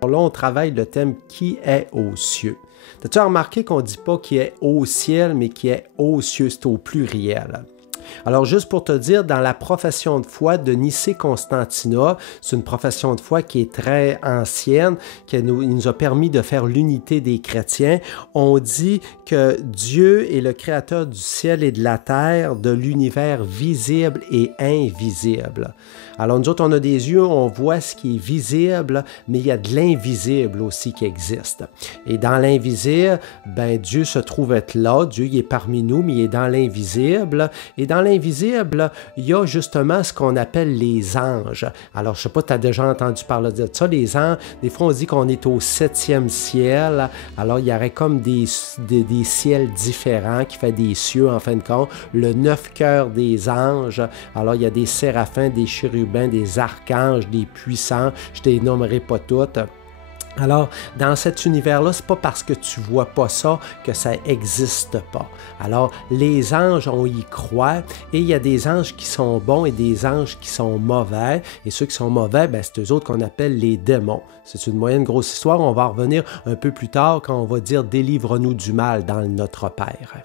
Alors là, on travaille le thème qui est aux cieux. As-tu remarqué qu'on ne dit pas qui est au ciel, mais qui est aux cieux, c'est au pluriel. Alors, juste pour te dire, dans la profession de foi de Nicée-Constantina, c'est une profession de foi qui est très ancienne, qui nous a permis de faire l'unité des chrétiens. On dit que Dieu est le créateur du ciel et de la terre, de l'univers visible et invisible. Alors, nous autres, on a des yeux, on voit ce qui est visible, mais il y a de l'invisible aussi qui existe. Et dans l'invisible, ben, Dieu se trouve être là, Dieu il est parmi nous, mais il est dans l'invisible. Et dans l'invisible, il y a justement ce qu'on appelle les anges. Alors, je ne sais pas, tu as déjà entendu parler de ça, les anges. Des fois, on dit qu'on est au 7e ciel. Alors, il y aurait comme des ciels différents qui fait des cieux, en fin de compte. Le 9 cœurs des anges. Alors, il y a des séraphins, des chérubins, des archanges, des puissants. Je ne les nommerai pas toutes. Alors, dans cet univers-là, c'est pas parce que tu vois pas ça que ça n'existe pas. Alors, les anges, on y croit, et il y a des anges qui sont bons et des anges qui sont mauvais. Et ceux qui sont mauvais, ben, c'est eux autres qu'on appelle les démons. C'est une moyenne grosse histoire. On va revenir un peu plus tard quand on va dire « Délivre-nous du mal dans notre Père ».